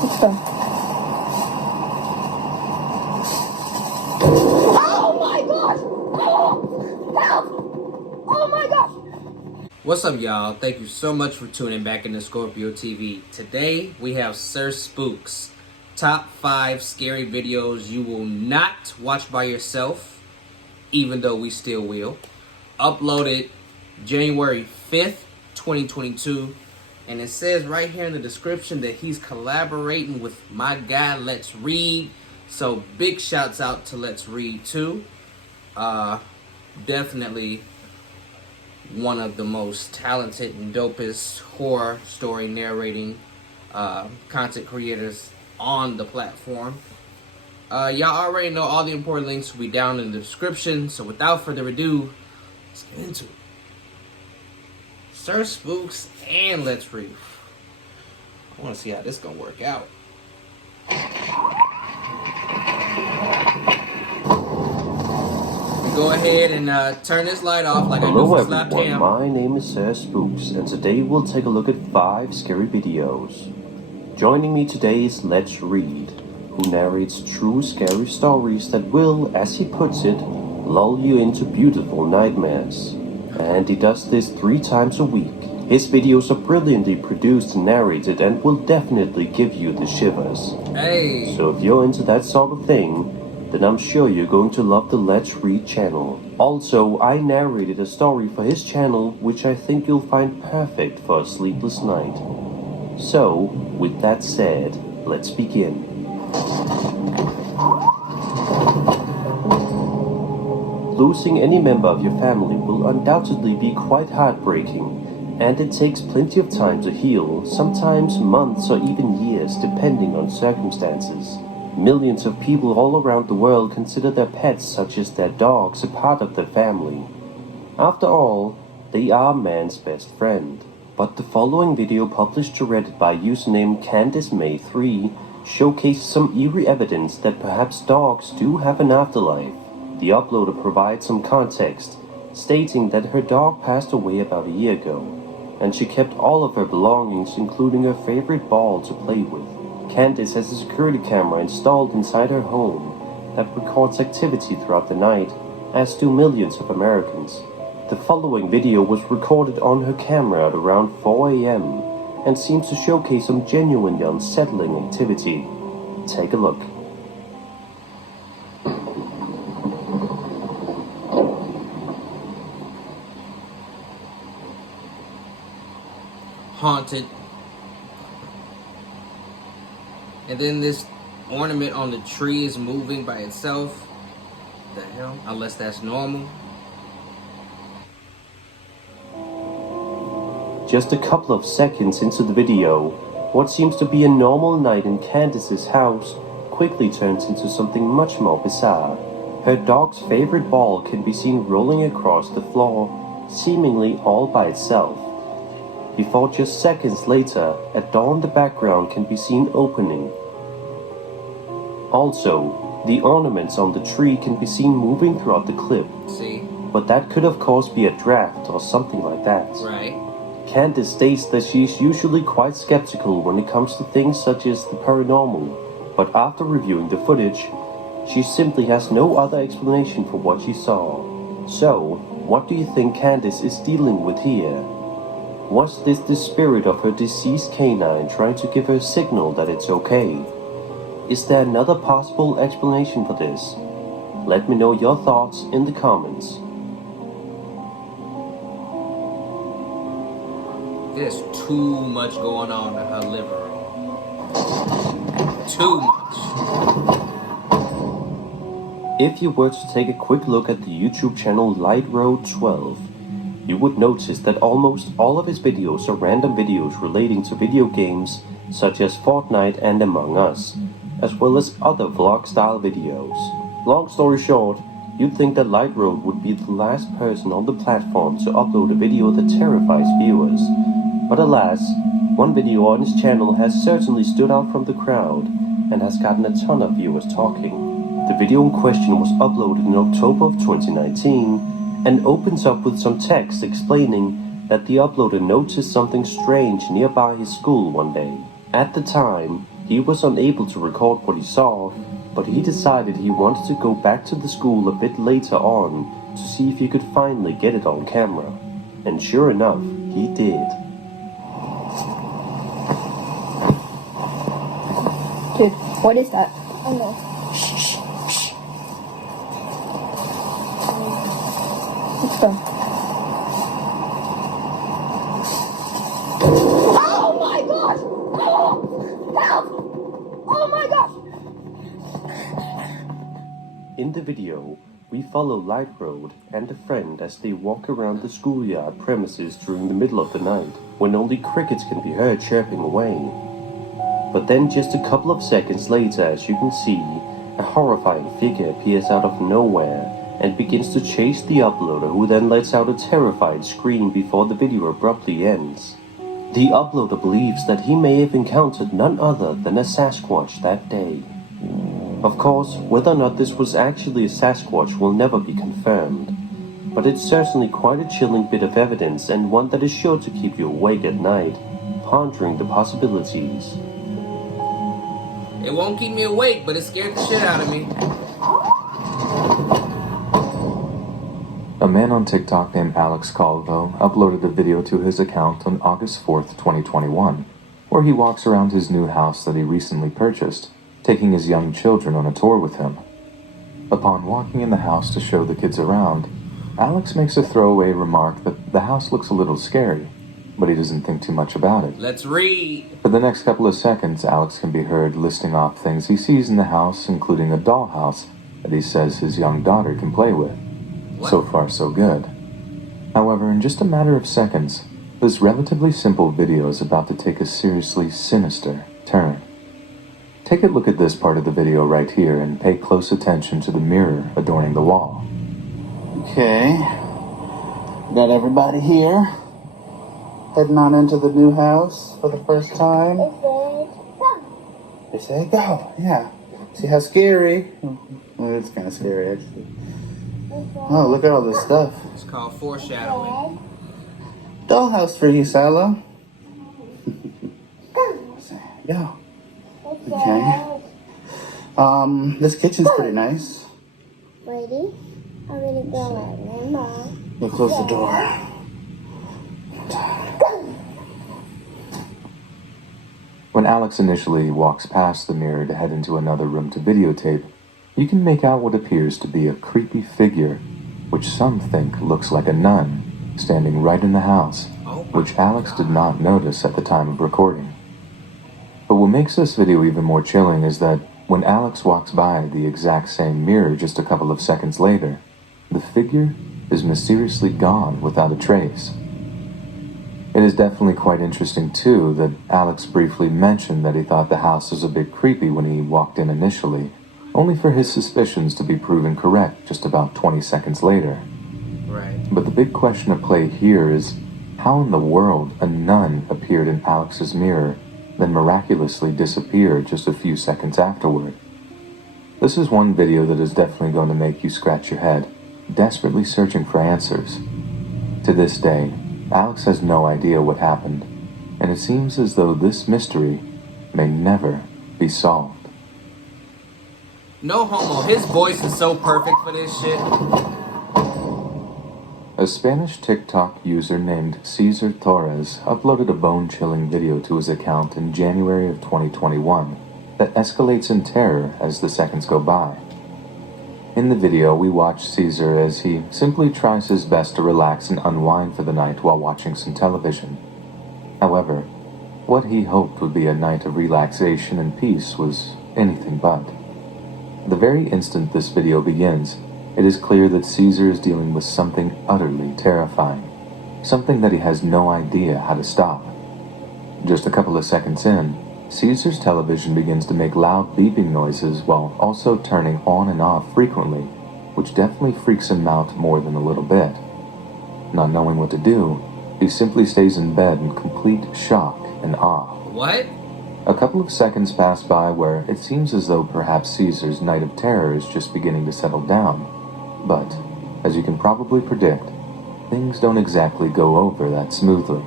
What's that? Oh my gosh! Oh, help! Oh my gosh! What's up, y'all? Thank you so much for tuning back into Scorpio TV. Today, we have Sir Spooks. Top 5 scary videos you will not watch by yourself, even though we still will. Uploaded January 5th, 2022. And it says right here in the description that he's collaborating with my guy, Let's Read. So, big shouts out to Let's Read, too. Definitely one of the most talented and dopest horror story narrating content creators on the platform. Y'all already know all the important links will be down in the description. So without further ado, let's get into it. Sir Spooks and Let's Read. I want to see how this gonna work out. Go ahead and turn this light off like I do for Slap Hello Cam. everyone, my name is Sir Spooks, and today we'll take a look at 5 scary videos. Joining me today is Let's Read, who narrates true scary stories that will, as he puts it, lull you into beautiful nightmares. And he does this 3 times a week. His videos are brilliantly produced and narrated and will definitely give you the shivers. Hey! So if you're into that sort of thing, then I'm sure you're going to love the Let's Read channel. Also, I narrated a story for his channel which I think you'll find perfect for a sleepless night. So, with that said, let's begin. Losing any member of your family will undoubtedly be quite heartbreaking, and it takes plenty of time to heal, sometimes months or even years depending on circumstances. Millions of people all around the world consider their pets, such as their dogs, a part of their family. After all, they are man's best friend. But the following video, published to Reddit by username CandiceMay3, showcases some eerie evidence that perhaps dogs do have an afterlife. The uploader provides some context, stating that her dog passed away about a year ago, and she kept all of her belongings, including her favorite ball to play with. Candice has a security camera installed inside her home that records activity throughout the night, as do millions of Americans. The following video was recorded on her camera at around 4 a.m. and seems to showcase some genuinely unsettling activity. Take a look. Haunted. And then this ornament on the tree is moving by itself. The hell? Unless that's normal. Just a couple of seconds into the video, what seems to be a normal night in Candice's house quickly turns into something much more bizarre. Her dog's favorite ball can be seen rolling across the floor, seemingly all by itself. Before just seconds later, a door in the background can be seen opening. Also, the ornaments on the tree can be seen moving throughout the clip. See? But that could of course be a draft or something like that. Right. Candice states that she is usually quite skeptical when it comes to things such as the paranormal, but after reviewing the footage, she simply has no other explanation for what she saw. So, what do you think Candice is dealing with here? Was this the spirit of her deceased canine trying to give her a signal that it's okay? Is there another possible explanation for this? Let me know your thoughts in the comments. There's too much going on in her liver. Too much. If you were to take a quick look at the YouTube channel LightRoad12, you would notice that almost all of his videos are random videos relating to video games such as Fortnite and Among Us, as well as other vlog-style videos. Long story short, you'd think that Lightroad would be the last person on the platform to upload a video that terrifies viewers. But alas, one video on his channel has certainly stood out from the crowd and has gotten a ton of viewers talking. The video in question was uploaded in October of 2019 and opens up with some text explaining that the uploader noticed something strange nearby his school one day. At the time, He was unable to record what he saw, but he decided he wanted to go back to the school a bit later on to see if he could finally get it on camera. And sure enough, he did. Dude, what is that? Oh no. Let's go. Oh my gosh! Help! Oh my gosh! In the video, we follow Light Road and a friend as they walk around the schoolyard premises during the middle of the night, when only crickets can be heard chirping away. But then just a couple of seconds later, as you can see, a horrifying figure appears out of nowhere and begins to chase the uploader, who then lets out a terrified scream before the video abruptly ends. The uploader believes that he may have encountered none other than a Sasquatch that day. Of course, whether or not this was actually a Sasquatch will never be confirmed, but it's certainly quite a chilling bit of evidence, and one that is sure to keep you awake at night, pondering the possibilities. It won't keep me awake, but it scared the shit out of me. A man on TikTok named Alex Calvo uploaded a video to his account on August 4th, 2021, where he walks around his new house that he recently purchased, taking his young children on a tour with him. Upon walking in the house to show the kids around, Alex makes a throwaway remark that the house looks a little scary, but he doesn't think too much about it. Let's read. For the next couple of seconds, Alex can be heard listing off things he sees in the house, including a dollhouse that he says his young daughter can play with. What? So far, so good. However, in just a matter of seconds, this relatively simple video is about to take a seriously sinister turn. Take a look at this part of the video right here and pay close attention to the mirror adorning the wall. Okay. Got everybody here. Heading on into the new house for the first time. They say go, yeah. See how scary? Well, it's kind of scary, actually. Oh, look at all this stuff. It's called foreshadowing. Dollhouse for you, Salo. Go. Okay. This kitchen's pretty nice. Ready? I'm gonna go out now. We'll close the door. When Alex initially walks past the mirror to head into another room to videotape, you can make out what appears to be a creepy figure, which some think looks like a nun, standing right in the house, which Alex did not notice at the time of recording. But what makes this video even more chilling is that when Alex walks by the exact same mirror just a couple of seconds later, the figure is mysteriously gone without a trace. It is definitely quite interesting too that Alex briefly mentioned that he thought the house was a bit creepy when he walked in initially, only for his suspicions to be proven correct just about 20 seconds later. Right. But the big question at play here is, how in the world a nun appeared in Alex's mirror, then miraculously disappeared just a few seconds afterward? This is one video that is definitely going to make you scratch your head, desperately searching for answers. To this day, Alex has no idea what happened, and it seems as though this mystery may never be solved. No homo. His voice is so perfect for this shit. A Spanish TikTok user named Cesar Torres uploaded a bone-chilling video to his account in January of 2021 that escalates in terror as the seconds go by. In the video, we watch Cesar as he simply tries his best to relax and unwind for the night while watching some television. However, what he hoped would be a night of relaxation and peace was anything but. The very instant this video begins, it is clear that Cesar is dealing with something utterly terrifying, something that he has no idea how to stop. Just a couple of seconds in, Cesar's television begins to make loud beeping noises while also turning on and off frequently, which definitely freaks him out more than a little bit. Not knowing what to do, he simply stays in bed in complete shock and awe. What? A couple of seconds pass by where it seems as though perhaps Caesar's night of terror is just beginning to settle down. But, as you can probably predict, things don't exactly go over that smoothly.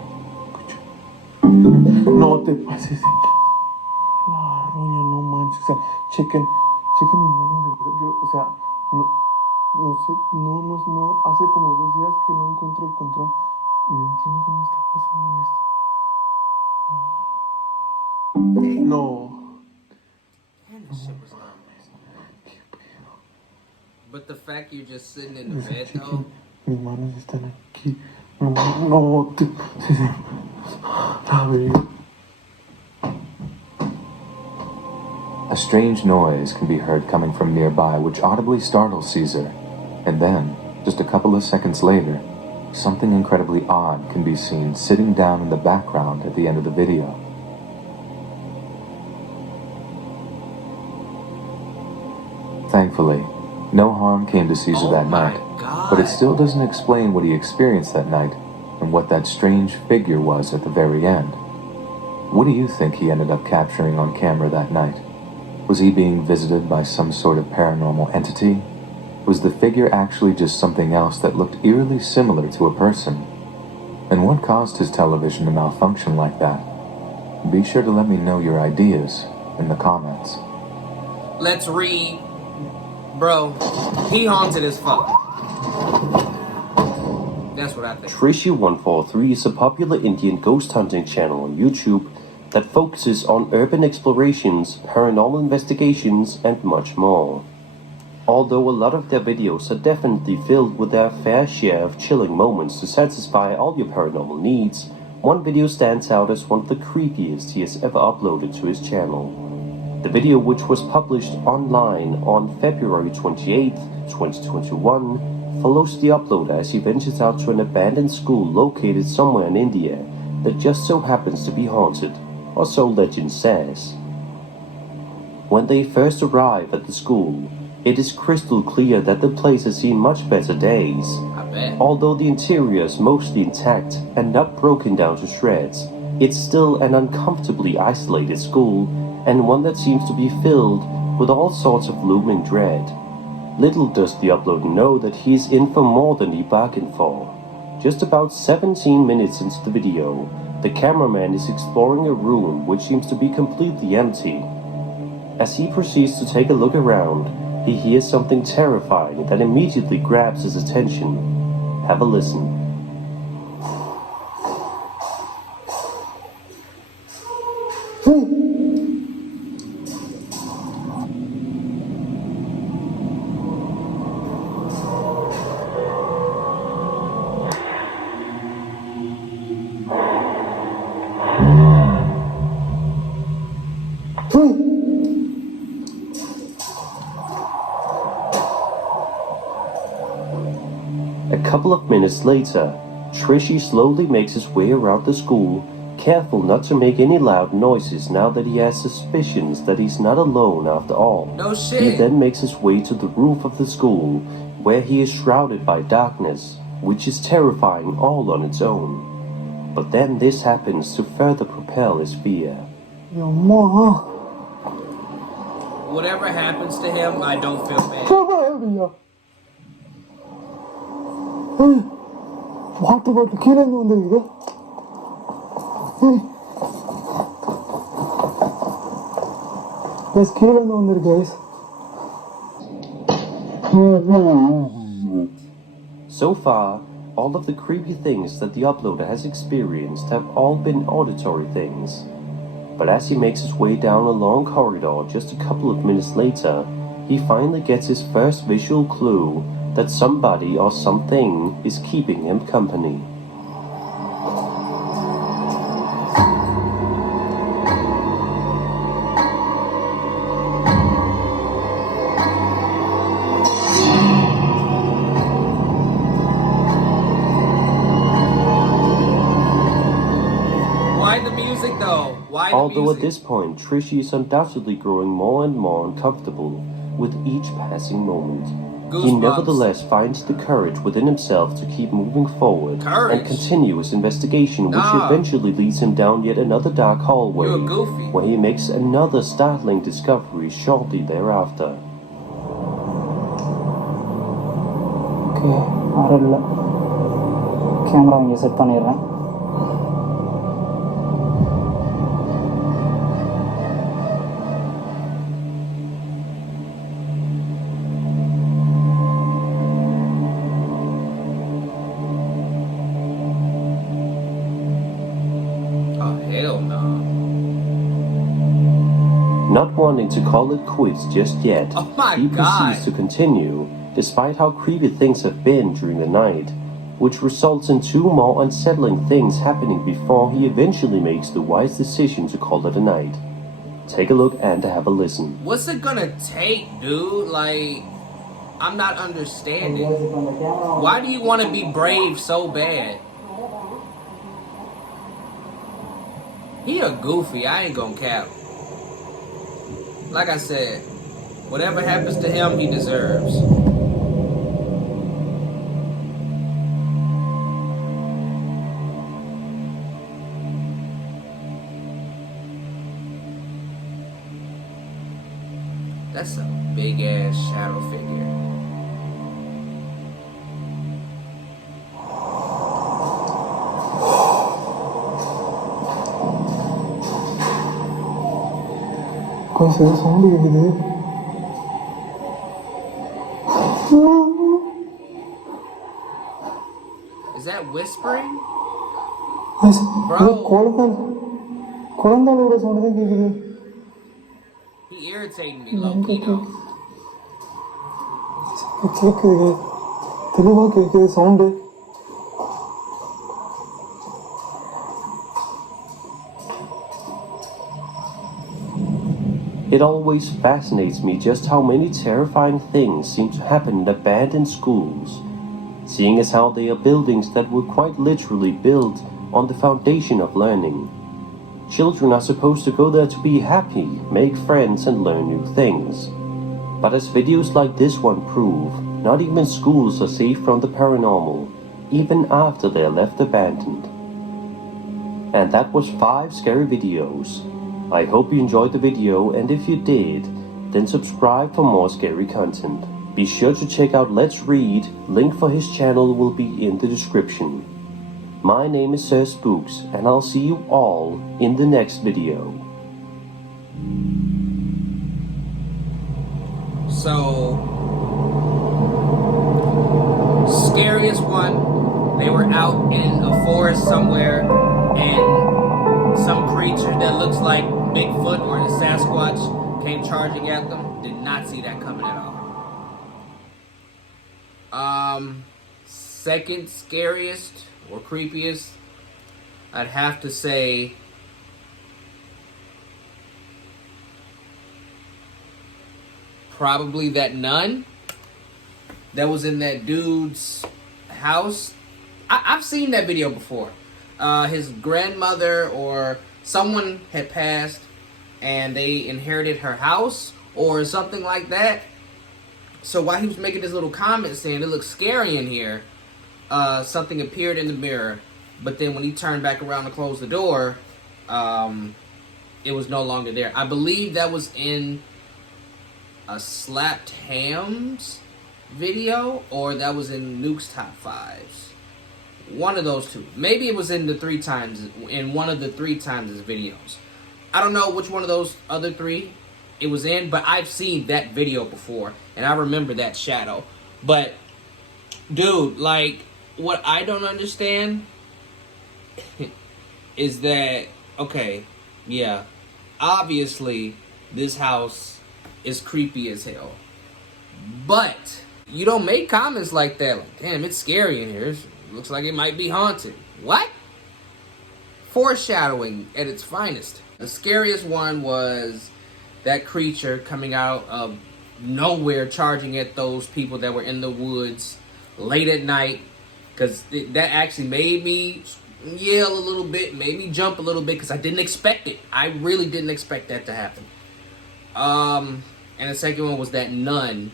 No te pases. Claro. o sea, chequen mis manos de verdad. Yo, o sea, no sé, no, hace como 2 días que no encuentro el control. No entiendo cómo está pasando esto. No. Man, this shit was not But the fact you're just sitting in the bed though. Mis manos están aquí. No, a ver. A strange noise can be heard coming from nearby, which audibly startles Caesar. And then, just a couple of seconds later, something incredibly odd can be seen sitting down in the background at the end of the video. Thankfully, no harm came to Caesar that night, but it still doesn't explain what he experienced that night and what that strange figure was at the very end. What do you think he ended up capturing on camera that night? Was he being visited by some sort of paranormal entity? Was the figure actually just something else that looked eerily similar to a person? And what caused his television to malfunction like that? Be sure to let me know your ideas in the comments. Let's read. Bro, he haunted as fuck. That's what I think. Trishy143 is a popular Indian ghost hunting channel on YouTube that focuses on urban explorations, paranormal investigations, and much more. Although a lot of their videos are definitely filled with their fair share of chilling moments to satisfy all your paranormal needs, one video stands out as one of the creepiest he has ever uploaded to his channel. The video, which was published online on February 28, 2021, follows the uploader as he ventures out to an abandoned school located somewhere in India that just so happens to be haunted, or so legend says. When they first arrive at the school, it is crystal clear that the place has seen much better days. I bet. Although the interior is mostly intact and not broken down to shreds, it's still an uncomfortably isolated school, and one that seems to be filled with all sorts of looming dread. Little does the uploader know that he's in for more than he bargained for. Just about 17 minutes into the video, the cameraman is exploring a room which seems to be completely empty. As he proceeds to take a look around, he hears something terrifying that immediately grabs his attention. Have a listen. A couple of minutes later, Trishy slowly makes his way around the school, careful not to make any loud noises now that he has suspicions that he's not alone after all. No shit. He then makes his way to the roof of the school, where he is shrouded by darkness, which is terrifying all on its own. But then this happens to further propel his fear. Whatever happens to him, I don't feel bad. Water bottle கீழே வந்திருக்கு. Guys, கீழே வந்திருக்கு guys. So far, all of the creepy things that the uploader has experienced have all been auditory things. But as he makes his way down a long corridor just a couple of minutes later, he finally gets his first visual clue that somebody or something is keeping him company. Why the music though? Why the Although music? at this point, Trishy is undoubtedly growing more and more uncomfortable with each passing moment. He Goosebumps. nevertheless finds the courage within himself to keep moving forward Courage? and continue his investigation, which Nah. eventually leads him down yet another dark hallway, You're goofy. where he makes another startling discovery shortly thereafter. Okay, ஆரல்ல camera இங்கே set பண்ணிடுறேன். Not wanting to call it quits just yet, Oh my he God. proceeds to continue, despite how creepy things have been during the night, which results in 2 more unsettling things happening before he eventually makes the wise decision to call it a night. Take a look and have a listen. What's it gonna take, dude? Like, I'm not understanding. Why do you want to be brave so bad? He a goofy, I ain't gonna cap. Like I said, whatever happens to him, he deserves. That's a big ass shadow figure. കുറച്ച് sound കേൾക്കുന്നത് Is that whispering? குழந்தைகளோட sound தான் கேட்குது. He irritating me, low-key though. கேட்குது, தெளிவாக கேட்குது sound. It always fascinates me just how many terrifying things seem to happen in abandoned schools, seeing as how they are buildings that were quite literally built on the foundation of learning. Children are supposed to go there to be happy, make friends, and learn new things. But as videos like this one prove, not even schools are safe from the paranormal, even after they are left abandoned. And that was 5 scary videos. I hope you enjoyed the video, and if you did, then subscribe for more scary content. Be sure to check out Let's Read, link for his channel will be in the description. My name is Sir Spooks, and I'll see you all in the next video. So, scariest one, they were out in a forest somewhere, and some creature that looks like Bigfoot or the Sasquatch came charging at them. Did not see that coming at all. Second scariest or creepiest, I'd have to say probably that nun that was in that dude's house. I've seen that video before. His grandmother or someone had passed and they inherited her house or something like that. So while he was making this little comment saying it looks scary in here, something appeared in the mirror, but then when he turned back around to close the door, it was no longer there. I believe that was in a Slapped Hams video, or that was in Nuke's Top 5s. One of those two. Maybe it was in the 3 times, in one of the 3 times videos. I don't know which one of those other 3 it was in, but I've seen that video before, and I remember that shadow. But, dude, like, what I don't understand is that, okay, yeah, obviously this house is creepy as hell. But you don't make comments like that, like, damn, it's scary in here. Looks like it might be haunted. What? Foreshadowing at its finest. The scariest one was that creature coming out of nowhere charging at those people that were in the woods late at night. Because that actually made me yell a little bit, made me jump a little bit because I didn't expect it. I really didn't expect that to happen. And the second one was that nun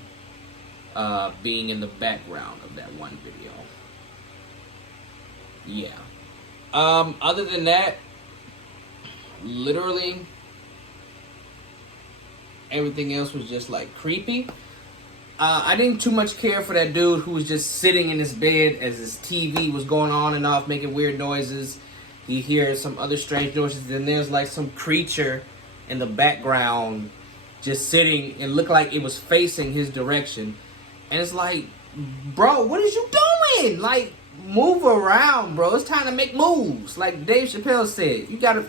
being in the background of that one video. Yeah. Other than that, literally everything else was just like creepy. I didn't too much care for that dude who was just sitting in his bed as his TV was going on and off, making weird noises. You hear some other strange noises, and there's like some creature in the background just sitting and looked like it was facing his direction. And it's like, bro, what is you doing? Like, move around, bro. It's time to make moves. Like Dave Chappelle said, you gotta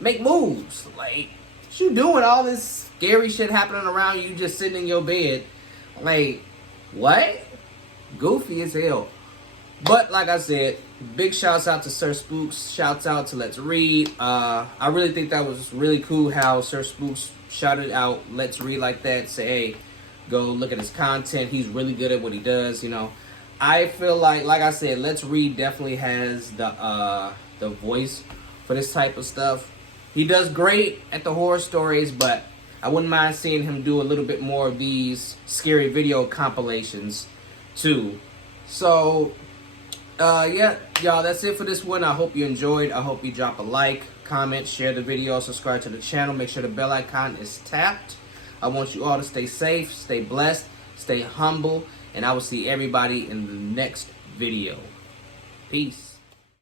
make moves. Like, What you doing? All this scary shit happening around you, just sitting in your bed. Like, what? Goofy as hell. But like I said, big shouts out to Sir Spooks. Shouts out to Let's Read. I really think that was really cool how Sir Spooks shouted out Let's Read like that. Say, hey, go look at his content. He's really good at what he does, you know. I feel like I said, Let's Read definitely has the voice for this type of stuff. He does great at the horror stories, but I wouldn't mind seeing him do a little bit more of these scary video compilations too. So, yeah, y'all, that's it for this one. I hope you enjoyed. I hope you drop a like, comment, share the video, subscribe to the channel. Make sure the bell icon is tapped. I want you all to stay safe, stay blessed, stay humble, and I will see everybody in the next video. Peace.